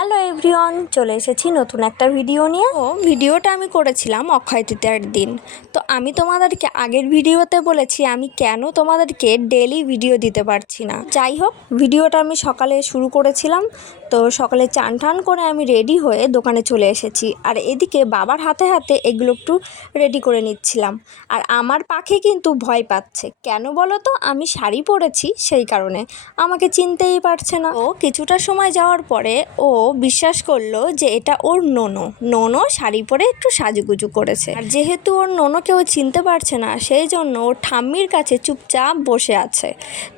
Hello everyone, চলে এসেছি নতুন একটা ভিডিও নিয়ে। ভিডিওটা আমি করেছিলাম অক্ষয় তৃতীয়ার দিন। তো আমি তোমাদেরকে আগের ভিডিওতে বলেছি আমি কেন তোমাদেরকে ডেলি ভিডিও দিতে পারছি না। যাই হোক, ভিডিওটা আমি সকালে শুরু করেছিলাম। তো সকালে চান টান করে আমি রেডি হয়ে দোকানে চলে এসেছি, আর এদিকে বাবার হাতে হাতে এগুলো একটু রেডি করে নিচ্ছিলাম। আর আমার পাখি কিন্তু ভয় পাচ্ছে, কেন বলো তো? আমি শাড়ি পরেছি সেই কারণে আমাকে চিনতেই পারছে না। ও কিছুটা সময় যাওয়ার পরে ও বিশ্বাস করলো যে এটা ওর নোনো শাড়ি পরে একটু সাজুগুজু করেছে। আর যেহেতু ওর নোনো কেউ চিনতে পারছে না, সেই জন্য ওর ঠাম্মির কাছে চুপচাপ বসে আছে।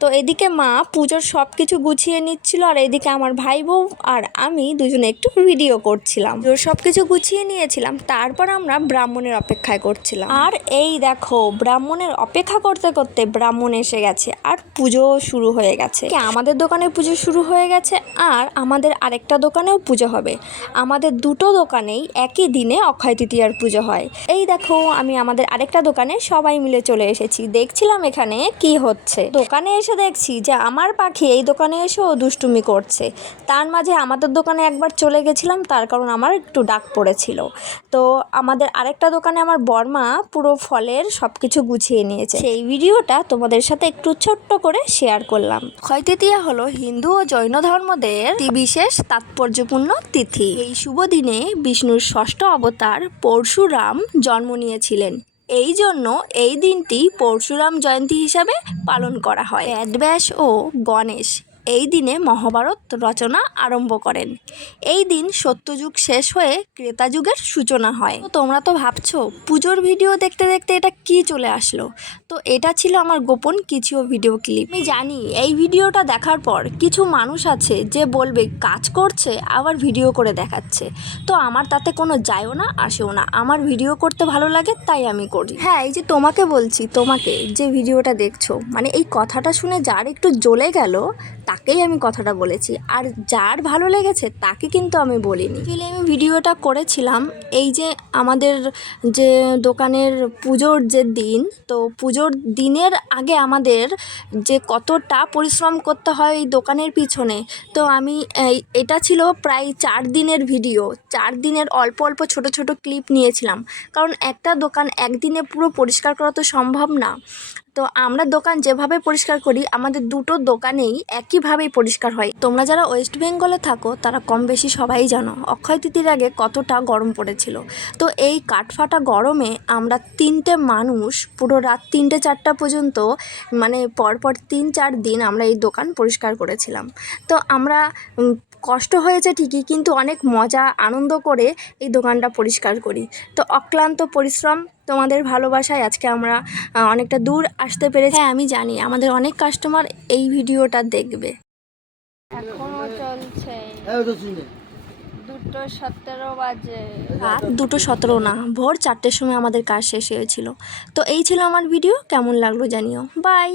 তো এদিকে মা পুজোর সব কিছু গুছিয়ে নিচ্ছিল, আর এদিকে আমার ভাই বউ আর আমি দুজনে একটু ভিডিও করছিলাম। ওর সব কিছু গুছিয়ে নিয়েছিলাম, তারপর আমরা ব্রাহ্মণের অপেক্ষায় করছিলাম। আর এই দেখো, ব্রাহ্মণের অপেক্ষা করতে করতে ব্রাহ্মণ এসে গেছে আর পুজো শুরু হয়ে গেছে। আমাদের দোকানে পুজো শুরু হয়ে গেছে, আর আমাদের আরেকটা দোকানেও পুজো হবে। আমাদের দুটো দোকানেই একই দিনে অক্ষয় তৃতীয়ার পুজো হয়। এই দেখো, আমি আমাদের আরেকটা দোকানে সবাই মিলে চলে এসেছি। দেখছিলাম এখানে কি হচ্ছে। দোকানে এসে দেখছি যে আমার পাখি এই দোকানে এসেও দুষ্টুমি করছে। তার মাঝে আমাদের দোকানে একবার চলে গেছিলাম, তার কারণ আমার একটু ডাক পড়েছিল। তো আমাদের আরেকটা দোকানে আমার বর্মা পুরো ফলের সব কিছু গুছিয়ে নিয়েছে। সেই ভিডিওটা তোমাদের সাথে একটু ছোট্ট করে শেয়ার করলাম। অক্ষয় তৃতীয়া হলো হিন্দু ও জৈন ধর্মদের বিশেষ তাৎপর্যপূর্ণ তিথি। এই শুভ দিনে বিষ্ণুর ষষ্ঠ অবতার পরশুরাম জন্ম নিয়েছিলেন। এই জন্য এই দিনটি পরশুরাম জয়ন্তী হিসাবে পালন করা হয়। বেদব্যাস ও গণেশ এই দিনে মহাভারত রচনা আরম্ভ করেন। এই দিন সত্যযুগ শেষ হয়ে ত্রেতা যুগের সূচনা হয়। তো তোমরা তো ভাবছো পুজোর ভিডিও দেখতে দেখতে এটা কি চলে আসলো। তো এটা ছিল আমার গোপন কিছু ভিডিও ক্লিপ। আমি জানি এই ভিডিওটা দেখার পর কিছু মানুষ আছে যে বলবে কাজ করছে আবার ভিডিও করে দেখাচ্ছে। তো আমার তাতে কোনো যায়ও না আসেও না। আমার ভিডিও করতে ভালো লাগে, তাই আমি করি। হ্যাঁ, এই যে তোমাকে বলছি, তোমাকে যে ভিডিওটা দেখছো, মানে এই কথাটা শুনে যার একটু জ্বলে গেল তাকেই আমি কথাটা বলেছি, আর যার ভালো লেগেছে তাকে কিন্তু আমি বলিনি। আসলে আমি ভিডিওটা করেছিলাম এই যে আমাদের যে দোকানের পুজোর যে দিন, তো পুজোর দিনের আগে আমাদের যে কতটা পরিশ্রম করতে হয় এই দোকানের পিছনে। তো আমি এটা ছিল প্রায় 4 দিনের ভিডিও। 4 দিনের অল্প অল্প ছোট ছোট ক্লিপ নিয়েছিলাম, কারণ একটা দোকান একদিনে পুরো পরিষ্কার করা তো সম্ভব না। তো আমরা দোকান যেভাবে পরিষ্কার করি, আমাদের দুটো দোকানেই একইভাবেই পরিষ্কার হয়। তোমরা যারা ওয়েস্ট বেঙ্গলে থাকো তারা কম বেশি সবাই জানো অক্ষয় তৃতীয়ার আগে কতটা গরম পড়েছিল। তো এই কাঠফাটা গরমে আমরা 3টে মানুষ পুরো রাত 3টে-4টা পর্যন্ত, মানে পরপর 3-4 দিন আমরা এই দোকান পরিষ্কার করেছিলাম। তো আমরা কষ্ট হয়েছে ঠিকই, কিন্তু অনেক মজা আনন্দ করে এই দোকানটা পরিষ্কার করি। তো অক্লান্ত পরিশ্রম, তোমাদের ভালোবাসায় আজকে আমরা অনেকটা দূর আসতে পেরেছি। হ্যাঁ, আমি জানি আমাদের অনেক কাস্টমার এই ভিডিওটা দেখবে। এখনো চলছে, 2:17 বাজে। রাত 2:17 না, ভোর 4টের সময় আমাদের কাজ শেষ হয়েছিল। তো এই ছিল আমার ভিডিও, কেমন লাগলো জানিও। বাই।